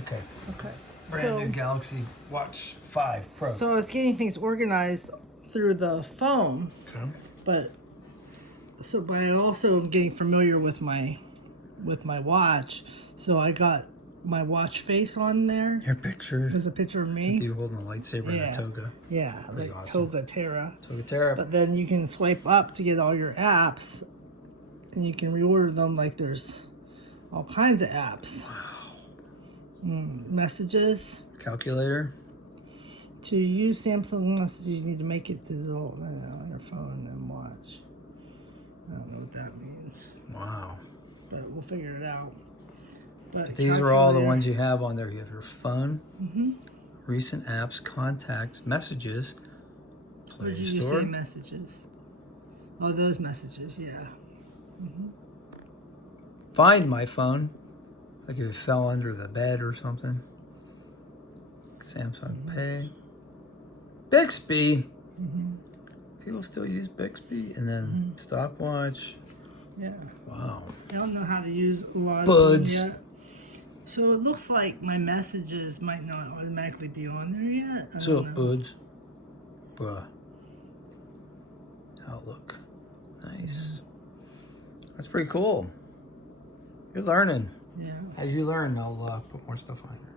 Okay. Okay. Brand new Galaxy Watch 5 Pro. So I was getting things organized through the phone, Okay. but I also am getting familiar with my watch. So I got my watch face on there. Your picture. There's a picture of me. With you holding a lightsaber and a toga. Yeah, Pretty like awesome. Toga Terra. Toga Terra. But then you can swipe up to get all your apps, and you can reorder them. Like there's all kinds of apps. Wow. Messages. Calculator. To use Samsung messages, you need to make it digital on your phone and watch. I don't know what that means. Wow. But we'll figure it out. But These are all the ones you have on there. You have your phone, recent apps, contacts, messages, Where Play did you Store. say messages? Oh, those messages, yeah. Find my phone. Like if it fell under the bed or something. Samsung Pay. Bixby. People still use Bixby. And then stopwatch. Yeah. Wow. I don't know how to use a lot Buds. of them yet. So it looks like my messages might not automatically be on there yet. I So, don't know. buds. Bruh. Outlook. Nice. That's pretty cool. You're learning. Yeah. As you learn, I'll put more stuff on here.